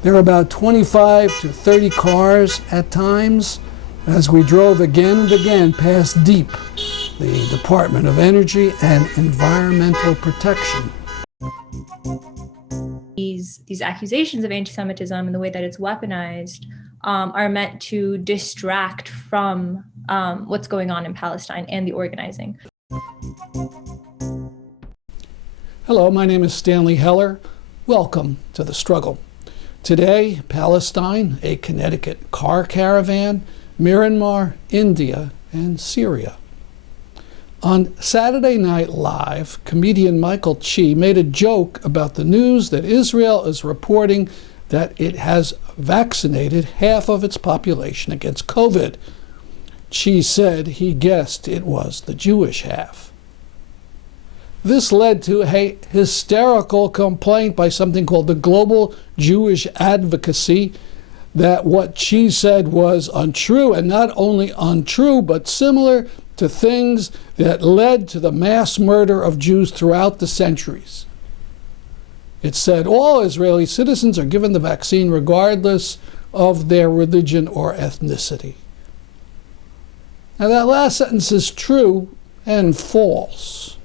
There are about 25 to 30 cars at times as we drove again and again past DEEP, the Department of Energy and Environmental Protection. These accusations of anti-Semitism and the way that it's weaponized are meant to distract from what's going on in Palestine and the organizing. Hello, my name is Stanley Heller. Welcome to The Struggle. Today, Palestine, a Connecticut car caravan, Myanmar, India, and Syria. On Saturday Night Live, comedian Michael Chi made a joke about the news that Israel is reporting that it has vaccinated half of its population against COVID. Chi said he guessed it was the Jewish half. This led to a hysterical complaint by something called the Global Jewish Advocacy that what Chi said was untrue, and not only untrue, but similar to things that led to the mass murder of Jews throughout the centuries. It said all Israeli citizens are given the vaccine regardless of their religion or ethnicity. Now that last sentence is true and false.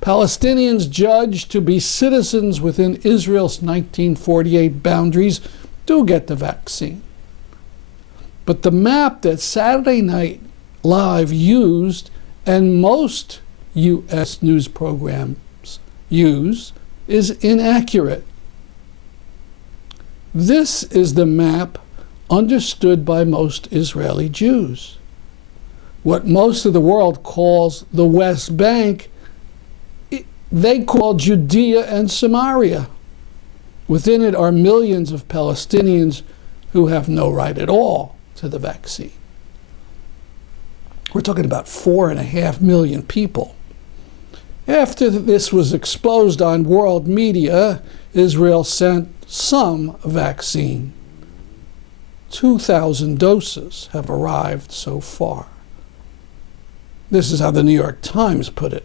Palestinians judged to be citizens within Israel's 1948 boundaries do get the vaccine. But the map that Saturday Night Live used, and most U.S. news programs use, is inaccurate. This is the map understood by most Israeli Jews. What most of the world calls the West Bank, they call Judea and Samaria. Within it are millions of Palestinians who have no right at all to the vaccine. We're talking about 4.5 million people. After this was exposed on world media, Israel sent some vaccine. 2,000 doses have arrived so far. This is how the New York Times put it.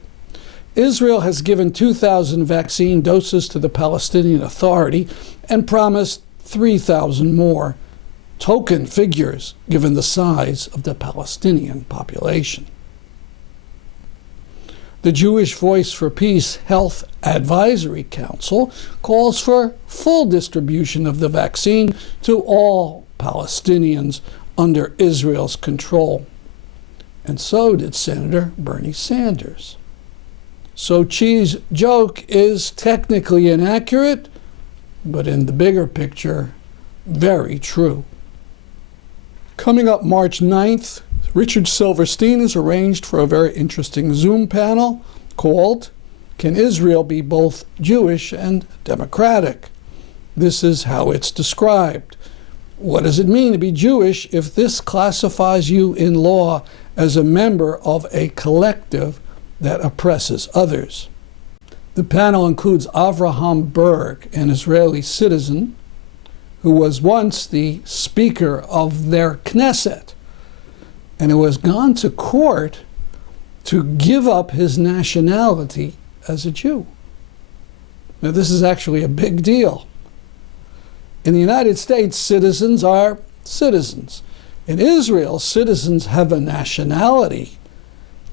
Israel has given 2,000 vaccine doses to the Palestinian Authority and promised 3,000 more. Token figures given the size of the Palestinian population. The Jewish Voice for Peace Health Advisory Council calls for full distribution of the vaccine to all Palestinians under Israel's control. And so did Senator Bernie Sanders. So Chi's joke is technically inaccurate, but in the bigger picture, very true. Coming up March 9th, Richard Silverstein has arranged for a very interesting Zoom panel called Can Israel Be Both Jewish and Democratic? This is how it's described. What does it mean to be Jewish if this classifies you in law as a member of a collective that oppresses others? The panel includes Avraham Berg, an Israeli citizen who was once the Speaker of their Knesset and who has gone to court to give up his nationality as a Jew. Now, this is actually a big deal. In the United States, citizens are citizens. In Israel, citizens have a nationality,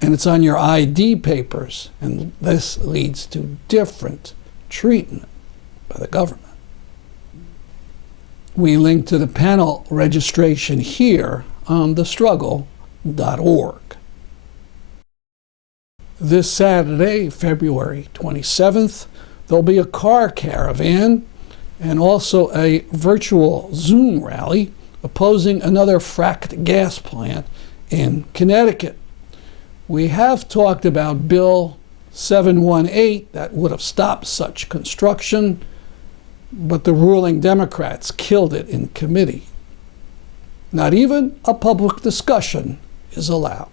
and it's on your ID papers, and this leads to different treatment by the government. We link to the panel registration here on thestruggle.org. This Saturday, February 27th, there'll be a car caravan and also a virtual Zoom rally opposing another fracked gas plant in Connecticut. We have talked about Bill 718 that would have stopped such construction, but the ruling Democrats killed it in committee. Not even a public discussion is allowed.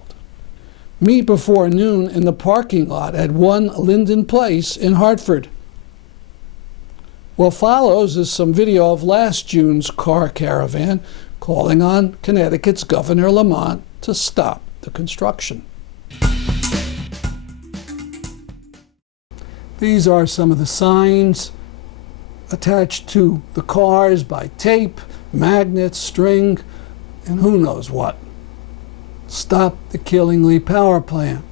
Meet before noon in the parking lot at 1 Linden Place in Hartford. What follows is some video of last June's car caravan calling on Connecticut's Governor Lamont to stop the construction. These are some of the signs attached to the cars by tape, magnets, string, and who knows what. Stop the Killingly power plant.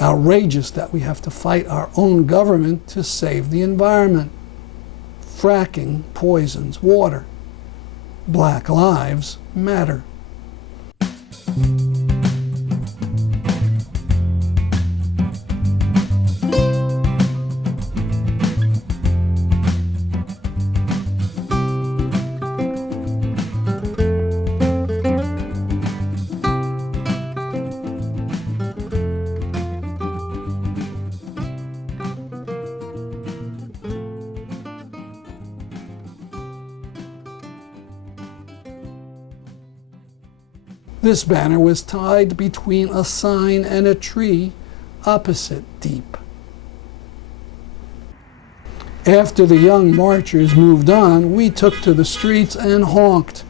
Outrageous that we have to fight our own government to save the environment. Fracking poisons water. Black lives matter. This banner was tied between a sign and a tree opposite Deep. After the young marchers moved on, we took to the streets and honked.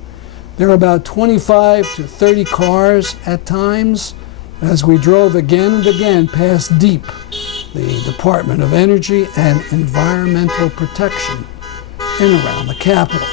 There were about 25 to 30 cars at times as we drove again and again past Deep, the Department of Energy and Environmental Protection, and around the Capitol.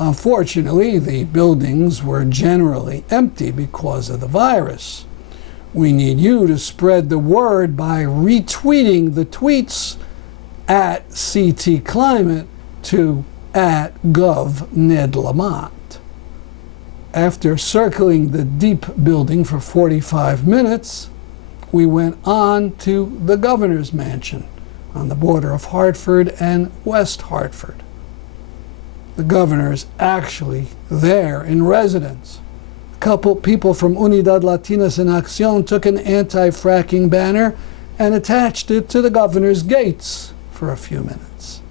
Unfortunately, the buildings were generally empty because of the virus. We need you to spread the word by retweeting the tweets at CT Climate to at Gov Ned Lamont. After circling the Deep building for 45 minutes, we went on to the governor's mansion on the border of Hartford and West Hartford. The governor is actually there in residence. A couple people from Unidad Latinas en Acción took an anti-fracking banner and attached it to the governor's gates for a few minutes.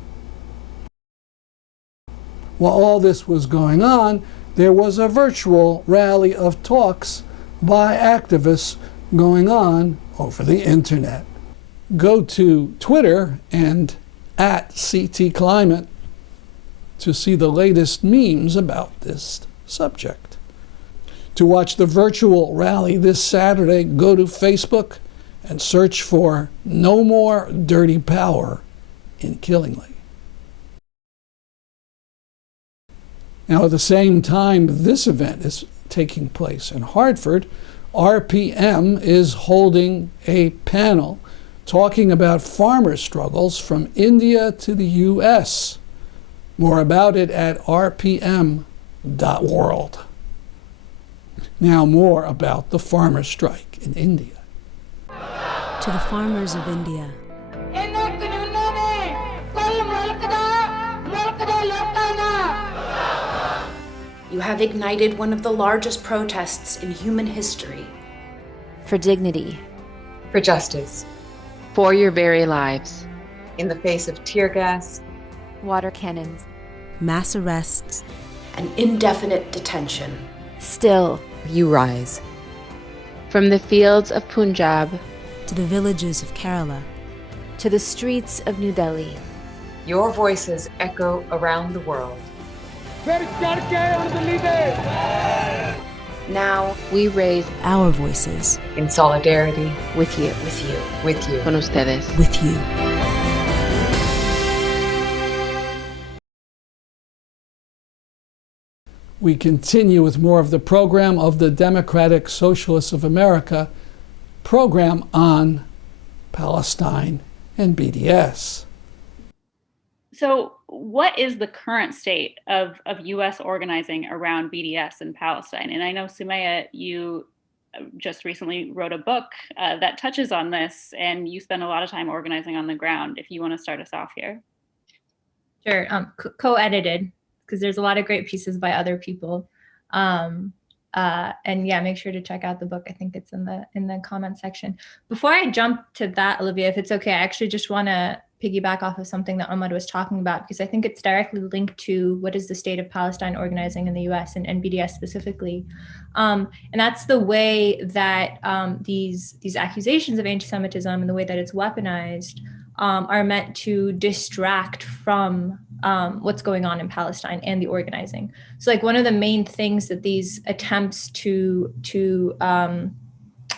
While all this was going on, there was a virtual rally of talks by activists going on over the internet. Go to Twitter and at CT Climate to see the latest memes about this subject. To watch the virtual rally this Saturday, go to Facebook and search for No More Dirty Power in Killingly. Now, at the same time this event is taking place in Hartford, RPM is holding a panel talking about farmer struggles from India to the U.S. More about it at rpm.world. Now more about the farmer strike in India. To the farmers of India. You have ignited one of the largest protests in human history. For dignity. For justice. For your very lives. In the face of tear gas, water cannons, mass arrests, and indefinite detention. Still, you rise. From the fields of Punjab to the villages of Kerala, to the streets of New Delhi, your voices echo around the world. Now we raise our voices in solidarity with you, with you, con ustedes, with you. We continue with more of the program of the Democratic Socialists of America program on Palestine and BDS. So what is the current state of U.S. organizing around BDS in Palestine? And I know, Sumaya, you just recently wrote a book that touches on this, and you spend a lot of time organizing on the ground. If you want to start us off here. Sure. Co-edited, because there's a lot of great pieces by other people. And yeah, make sure to check out the book. I think it's in the comment section. Before I jump to that, Olivia, if it's okay, I actually just want to piggyback off of something that Omar was talking about, because I think it's directly linked to what is the state of Palestine organizing in the US and BDS specifically. And that's the way that these accusations of anti-Semitism and the way that it's weaponized are meant to distract from what's going on in Palestine and the organizing. So like one of the main things that these attempts to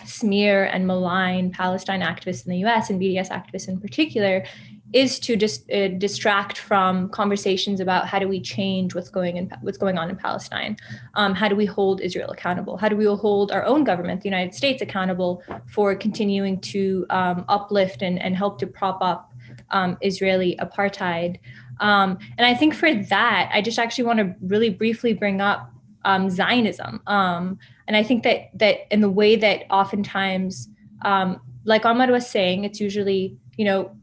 smear and malign Palestine activists in the US and BDS activists in particular is to just distract from conversations about how do we change what's going on in Palestine. How do we hold Israel accountable? How do we hold our own government, the United States, accountable for continuing to uplift and help to prop up Israeli apartheid? And I think for that, I just actually want to really briefly bring up Zionism. And I think that in the way that oftentimes, like Ahmad was saying, it's usually,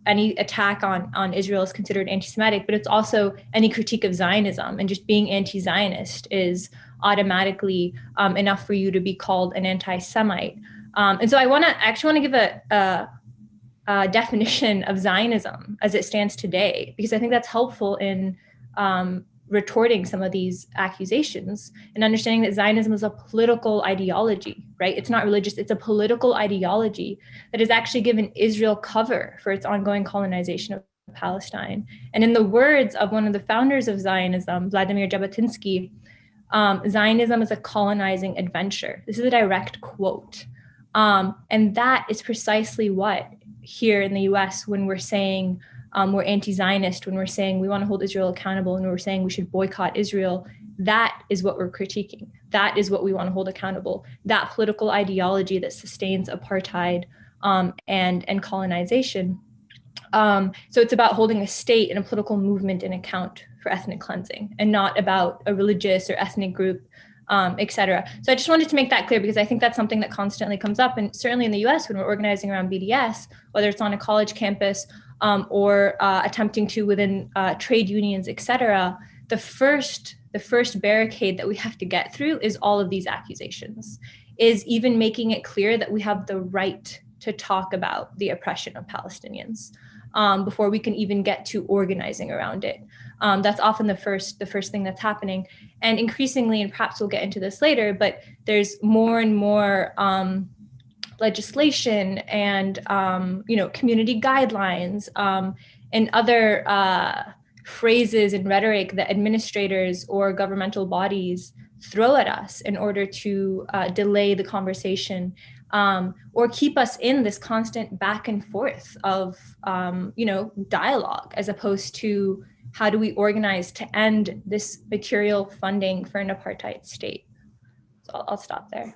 any attack on Israel is considered anti-Semitic, but it's also any critique of Zionism, and just being anti-Zionist is automatically enough for you to be called an anti-Semite. And so I actually want to give a definition of Zionism as it stands today, because I think that's helpful in retorting some of these accusations and understanding that Zionism is a political ideology, right? It's not religious, it's a political ideology that has actually given Israel cover for its ongoing colonization of Palestine. And in the words of one of the founders of Zionism, Vladimir Jabotinsky, Zionism is a colonizing adventure. This is a direct quote. And that is precisely what here in the US, when we're saying we're anti-Zionist, when we're saying we want to hold Israel accountable, and we're saying we should boycott Israel, that is what we're critiquing. That is what we want to hold accountable. That political ideology that sustains apartheid and colonization. So it's about holding a state and a political movement in account for ethnic cleansing, and not about a religious or ethnic group, et cetera. So I just wanted to make that clear, because I think that's something that constantly comes up. And certainly in the US, when we're organizing around BDS, whether it's on a college campus or attempting to within trade unions, et cetera, the first barricade that we have to get through is all of these accusations, is even making it clear that we have the right to talk about the oppression of Palestinians before we can even get to organizing around it. That's often the first thing that's happening. And increasingly, and perhaps we'll get into this later, but there's more and more legislation and community guidelines and other phrases and rhetoric that administrators or governmental bodies throw at us in order to delay the conversation or keep us in this constant back and forth of dialogue, as opposed to how do we organize to end this material funding for an apartheid state. So I'll stop there.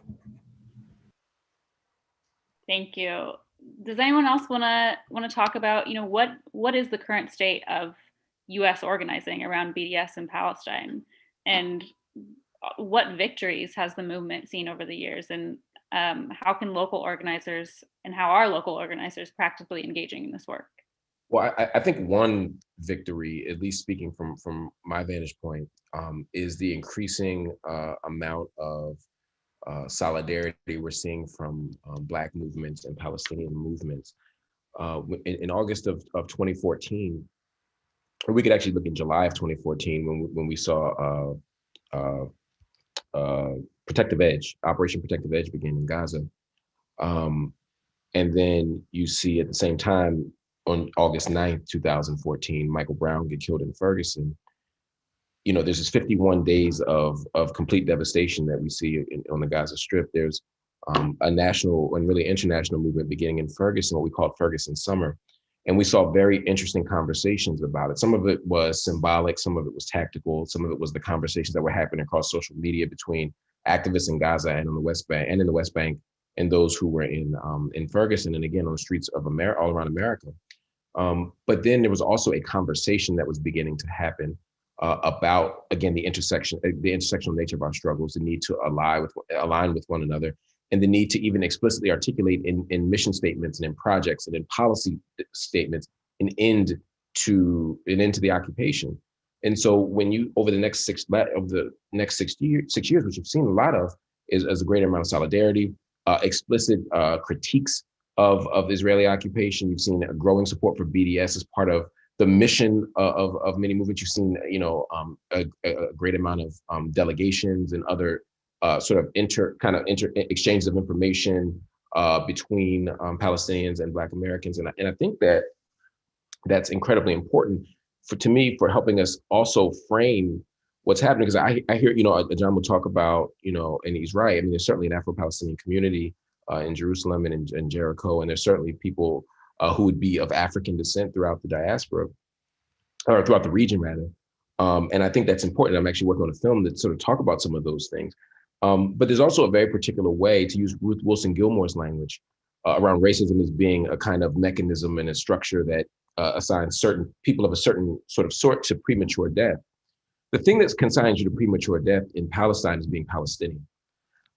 Thank you. Does anyone else want to talk about, what is the current state of U.S. organizing around BDS in Palestine, and what victories has the movement seen over the years, and how can local organizers, and how are local organizers practically engaging in this work? Well, I think one victory, at least speaking from my vantage point, is the increasing amount of solidarity we're seeing from Black movements and Palestinian movements. In August of 2014, or we could actually look in July of 2014 when we saw Protective Edge, Operation Protective Edge begin in Gaza. And then you see at the same time, on August 9th, 2014, Michael Brown get killed in Ferguson. There's this 51 days of complete devastation that we see on the Gaza Strip. There's a national and really international movement beginning in Ferguson, what we call Ferguson Summer. And we saw very interesting conversations about it. Some of it was symbolic, some of it was tactical, some of it was the conversations that were happening across social media between activists in Gaza and on the West Bank, and in the West Bank, and those who were in Ferguson, and again on the streets of America, all around America. But then there was also a conversation that was beginning to happen about, again, the intersectional nature of our struggles, the need to align with one another, and the need to even explicitly articulate in mission statements and in projects and in policy statements an end to the occupation. And so when you over the next 6 years, which you've seen a lot of, is a greater amount of solidarity, explicit critiques of Israeli occupation. You've seen a growing support for BDS as part of the mission of many movements. You've seen, a great amount of delegations and other sort of exchanges of information between Palestinians and Black Americans. And I think that's incredibly important to me for helping us also frame what's happening. Because I hear, Ajamou talk about, and he's right. I mean, there's certainly an Afro-Palestinian community in Jerusalem and in Jericho, and there's certainly people who would be of African descent throughout the diaspora, or throughout the region rather. And I think that's important. I'm actually working on a film that sort of talk about some of those things. But there's also a very particular way, to use Ruth Wilson Gilmore's language, around racism as being a kind of mechanism and a structure that assigns certain people of a certain sort to premature death. The thing that consigns you to premature death in Palestine is being Palestinian.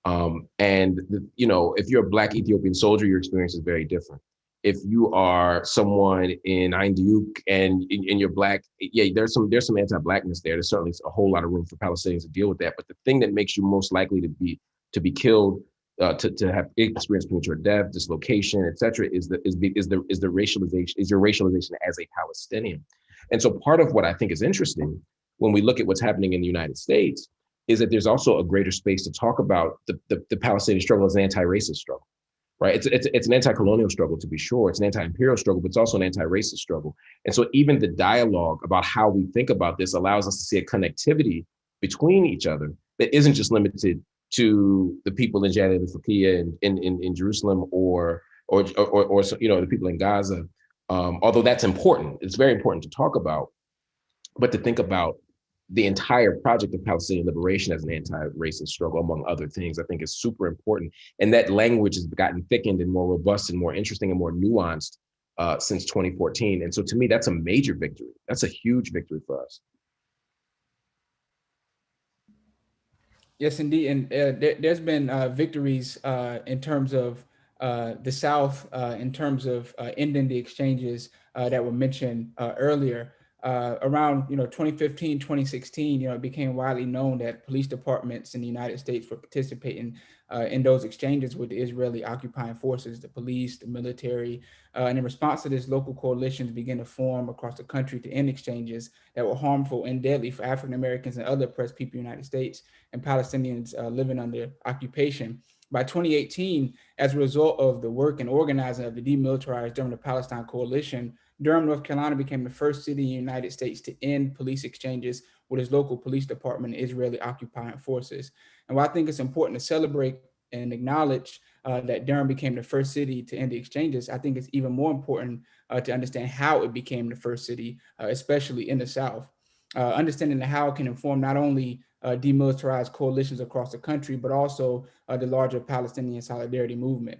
If you're a Black Ethiopian soldier, your experience is very different. If you are someone in Ain Diuk and you're Black, yeah, there's some anti-Blackness there. There's certainly a whole lot of room for Palestinians to deal with that. But the thing that makes you most likely to be killed, to have experienced premature death, dislocation, et cetera, is your racialization as a Palestinian. And so part of what I think is interesting when we look at what's happening in the United States is that there's also a greater space to talk about the Palestinian struggle as an anti-racist struggle, right? It's an anti-colonial struggle, to be sure. It's an anti-imperial struggle, but it's also an anti-racist struggle. And so even the dialogue about how we think about this allows us to see a connectivity between each other that isn't just limited to the people in Jaliya al-Faqiyya in Jerusalem or the people in Gaza. Although that's important, it's very important to talk about, but to think about the entire project of Palestinian liberation as an anti-racist struggle, among other things, I think is super important. And that language has gotten thickened and more robust and more interesting and more nuanced since 2014. And so to me, that's a major victory. That's a huge victory for us. Yes, indeed. And there's been victories in terms of the South, in terms of ending the exchanges that were mentioned earlier. Around 2015, 2016, it became widely known that police departments in the United States were participating in those exchanges with the Israeli occupying forces, the police, the military. And in response to this, local coalitions began to form across the country to end exchanges that were harmful and deadly for African Americans and other oppressed people in the United States and Palestinians living under occupation. By 2018, as a result of the work and organizing of the demilitarized Durham to Palestine Coalition, Durham, North Carolina became the first city in the United States to end police exchanges with its local police department and Israeli occupying forces. And while I think it's important to celebrate and acknowledge that Durham became the first city to end the exchanges, I think it's even more important to understand how it became the first city, especially in the South. Understanding the how can inform not only demilitarized coalitions across the country, but also the larger Palestinian solidarity movement.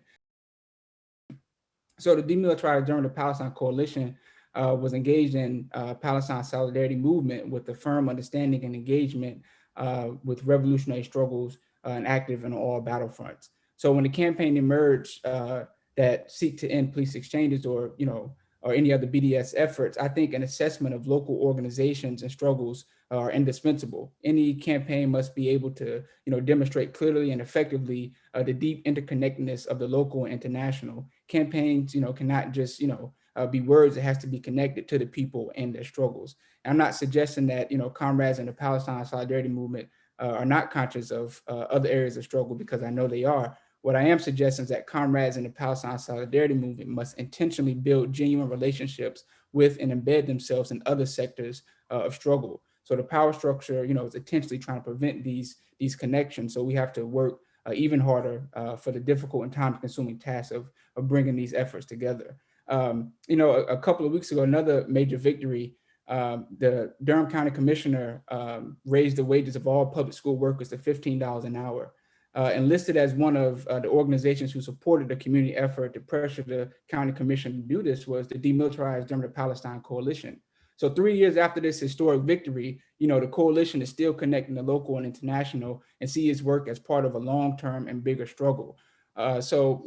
So the demilitarized Durham to Palestine Coalition was engaged in Palestine solidarity movement with a firm understanding and engagement with revolutionary struggles and active in all battlefronts. So when the campaign emerged that seek to end police exchanges or any other BDS efforts, I think an assessment of local organizations and struggles are indispensable. Any campaign must be able to, demonstrate clearly and effectively the deep interconnectedness of the local and international. Campaigns, cannot just, be words. It has to be connected to the people and their struggles. And I'm not suggesting that, comrades in the Palestine solidarity movement are not conscious of other areas of struggle, because I know they are. What I am suggesting is that comrades in the Palestine solidarity movement must intentionally build genuine relationships with and embed themselves in other sectors of struggle. So the power structure, is intentionally trying to prevent these connections. So we have to work even harder for the difficult and time-consuming task of bringing these efforts together. A couple of weeks ago, another major victory, the Durham County Commissioner raised the wages of all public school workers to $15 an hour. And listed as one of the organizations who supported the community effort to pressure the county commission to do this was the Demilitarized Durham to Palestine Coalition. So 3 years after this historic victory, the coalition is still connecting the local and international and see its work as part of a long-term and bigger struggle. So,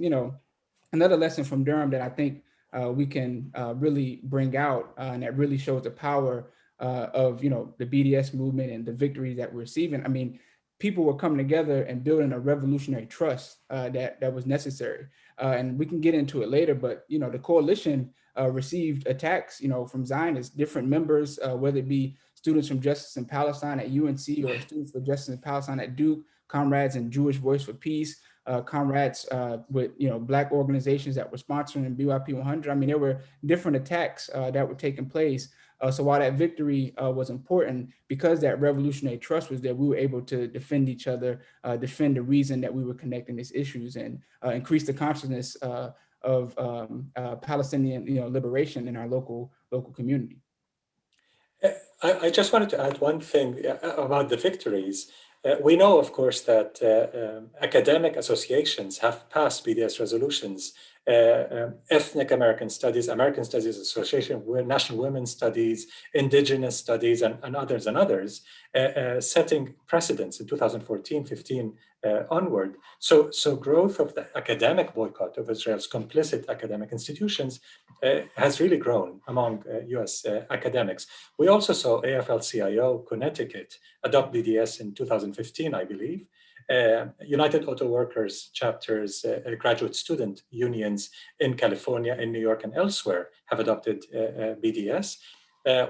another lesson from Durham that I think we can really bring out, and that really shows the power of, the BDS movement and the victories that we're receiving. I mean, people were coming together and building a revolutionary trust that was necessary. And we can get into it later, but, the coalition received attacks, from Zionists, different members, whether it be students from Justice in Palestine at UNC or students for Justice in Palestine at Duke, comrades in Jewish Voice for Peace, comrades with Black organizations that were sponsoring BYP 100. I mean, there were different attacks that were taking place. So while that victory was important, because that revolutionary trust was there, we were able to defend each other, defend the reason that we were connecting these issues, and increase the consciousness of Palestinian liberation in our local community. I just wanted to add one thing about the victories. We know, of course, that academic associations have passed BDS resolutions. Ethnic American Studies Association, National Women's Studies, Indigenous Studies, and others, setting precedents in 2014, 15 onward. So growth of the academic boycott of Israel's complicit academic institutions has really grown among US academics. We also saw AFL-CIO Connecticut adopt BDS in 2015, I believe. United Auto Workers chapters, graduate student unions in California, in New York, and elsewhere have adopted BDS.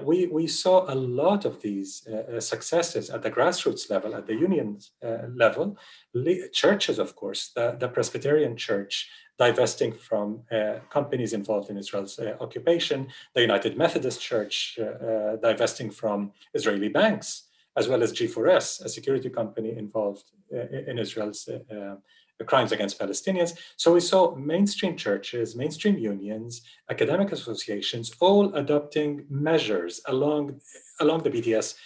We saw a lot of these successes at the grassroots level, at the unions level. Churches, of course, the Presbyterian Church divesting from companies involved in Israel's occupation, the United Methodist Church divesting from Israeli banks, as well as G4S, a security company involved in Israel's crimes against Palestinians. So we saw mainstream churches, mainstream unions, academic associations, all adopting measures along the BDS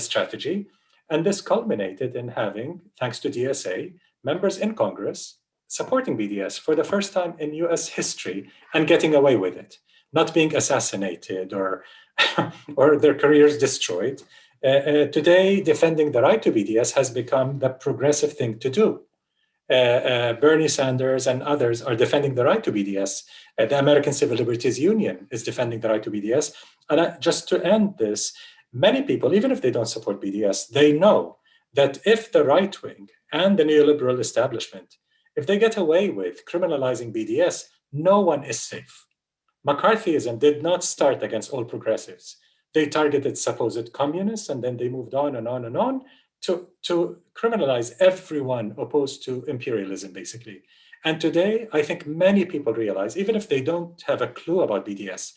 strategy. And this culminated in having, thanks to DSA, members in Congress supporting BDS for the first time in US history and getting away with it, not being assassinated or their careers destroyed. Today, defending the right to BDS has become the progressive thing to do. Bernie Sanders and others are defending the right to BDS. The American Civil Liberties Union is defending the right to BDS. And just to end this, many people, even if they don't support BDS, they know that if the right wing and the neoliberal establishment, if they get away with criminalizing BDS, no one is safe. McCarthyism did not start against all progressives. They targeted supposed communists, and then they moved on and on and on to criminalize everyone opposed to imperialism, basically. And today, I think many people realize, even if they don't have a clue about BDS,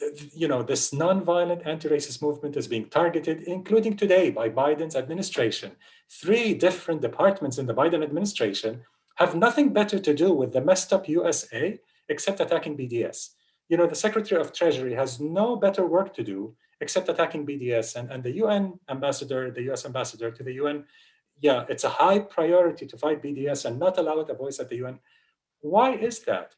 this nonviolent anti-racist movement is being targeted, including today by Biden's administration. 3 different departments in the Biden administration have nothing better to do with the messed up USA except attacking BDS. The Secretary of Treasury has no better work to do except attacking BDS, and the UN ambassador, the US ambassador to the UN, it's a high priority to fight BDS and not allow it a voice at the UN. Why is that?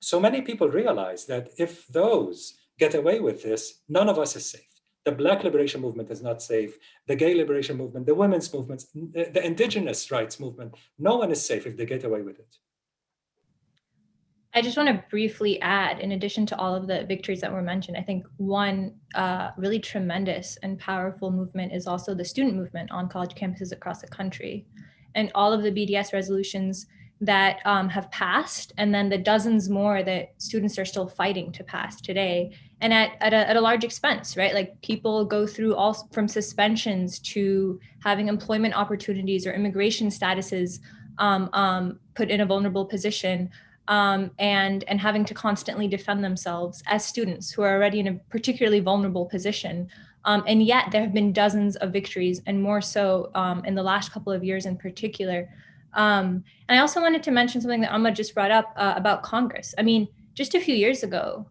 So many people realize that if those get away with this, none of us is safe. The Black liberation movement is not safe. The gay liberation movement, the women's movements, the indigenous rights movement, no one is safe if they get away with it. I just want to briefly add, in addition to all of the victories that were mentioned, I think one really tremendous and powerful movement is also the student movement on college campuses across the country. And all of the BDS resolutions that have passed, and then the dozens more that students are still fighting to pass today, and at a large expense, right? Like people go through all from suspensions to having employment opportunities or immigration statuses put in a vulnerable position. And having to constantly defend themselves as students who are already in a particularly vulnerable position. And yet there have been dozens of victories, and more so in the last couple of years in particular. And I also wanted to mention something that Omar just brought up about Congress. I mean, just a few years ago,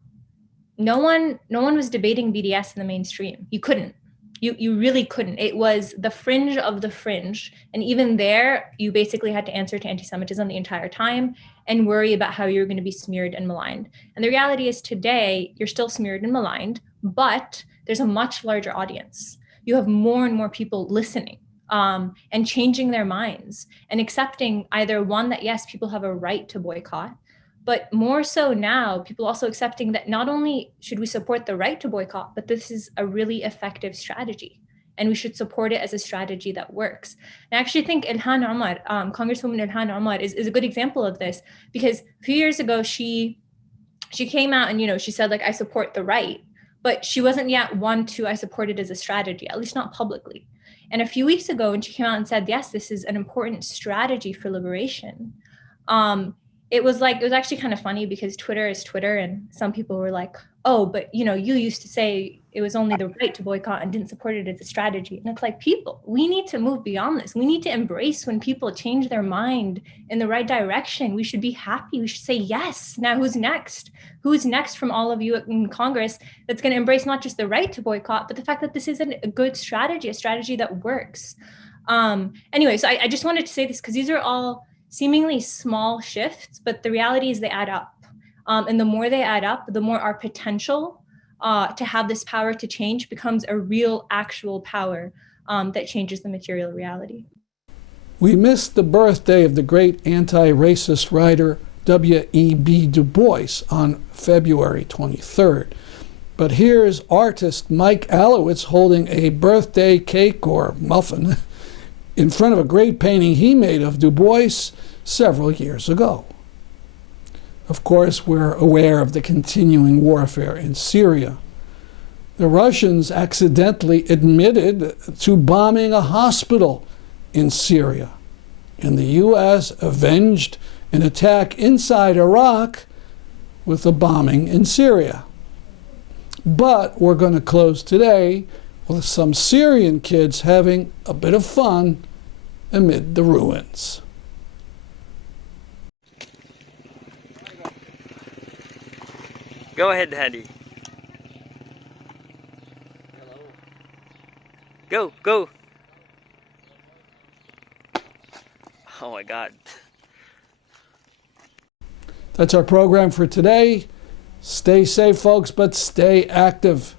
no one was debating BDS in the mainstream. You couldn't. You really couldn't. It was the fringe of the fringe. And even there, you basically had to answer to anti-Semitism the entire time and worry about how you're going to be smeared and maligned. And the reality is today, you're still smeared and maligned, but there's a much larger audience. You have more and more people listening and changing their minds and accepting either one, that yes, people have a right to boycott, but more so now, people also accepting that not only should we support the right to boycott, but this is a really effective strategy. And we should support it as a strategy that works. And I actually think Ilhan Omar, Congresswoman Ilhan Omar is a good example of this, because a few years ago, she came out and, you know, she said, like, I support the right, but she wasn't yet one to, I support it as a strategy, at least not publicly. And a few weeks ago, when she came out and said, yes, this is an important strategy for liberation, it was actually kind of funny, because Twitter is Twitter, and some people were like, oh, but you know, you used to say it was only the right to boycott and didn't support it as a strategy. And it's like, people, we need to move beyond this. We need to embrace when people change their mind in the right direction. We should be happy. We should say, yes, now who's next? Who's next from all of you in Congress that's going to embrace not just the right to boycott, but the fact that this is a good strategy, a strategy that works. Anyway, so I just wanted to say this, because these are all seemingly small shifts, but the reality is they add up. And the more they add up, the more our potential to have this power to change becomes a real, actual power that changes the material reality. We missed the birthday of the great anti-racist writer W.E.B. Dubois on February 23rd. But here's artist Mike Alewitz holding a birthday cake or muffin in front of a great painting he made of Dubois several years ago. Of course, we're aware of the continuing warfare in Syria. The Russians accidentally admitted to bombing a hospital in Syria, and the U.S. avenged an attack inside Iraq with a bombing in Syria. But we're going to close today with some Syrian kids having a bit of fun amid the ruins. Go ahead, Hadi. Go, go. Oh my God. That's our program for today. Stay safe, folks, but stay active.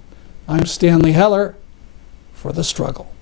I'm Stanley Heller for The Struggle.